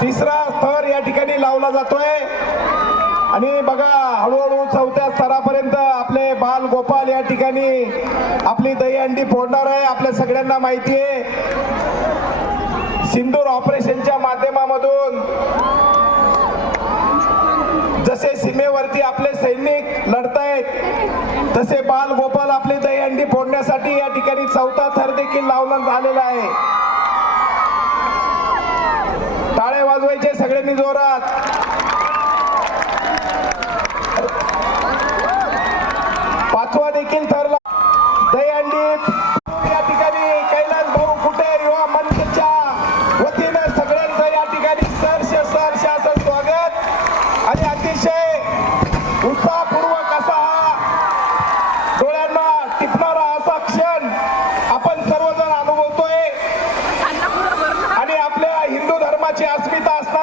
तिसरा स्तर या ठिकाणी लावला जातोय आणि बघा हळूहळू चौथ्या स्तरापर्यंत आपले बाल गोपाल या ठिकाणी आपली दहीहंडी फोडणार आहे। आपल्या सगळ्यांना माहिती आहे सिंदूर ऑपरेशनच्या माध्यमामधून जसे सीमेवरती आपले सैनिक लढतायत तसे बाल गोपाल आपली दहीहंडी फोडण्यासाठी या ठिकाणी चौथा थर देखील लावण्यात आलेला आहे। टाळे वाजवायचे सगळ्यांनी जोरात। पाचवा देखील ठरला दहीहंडी या ठिकाणी कैलास भाऊ कुटे युवा मंचच्या वतीने सगळ्यांचं या ठिकाणी सहर्ष असं स्वागत आणि अतिशय उत्साहपूर्वक असा हा डोळ्यांना टिपणारा असा क्षण आपण सर्वजण अनुभवतोय आणि आपल्या हिंदू धर्माची अस्मिता असणार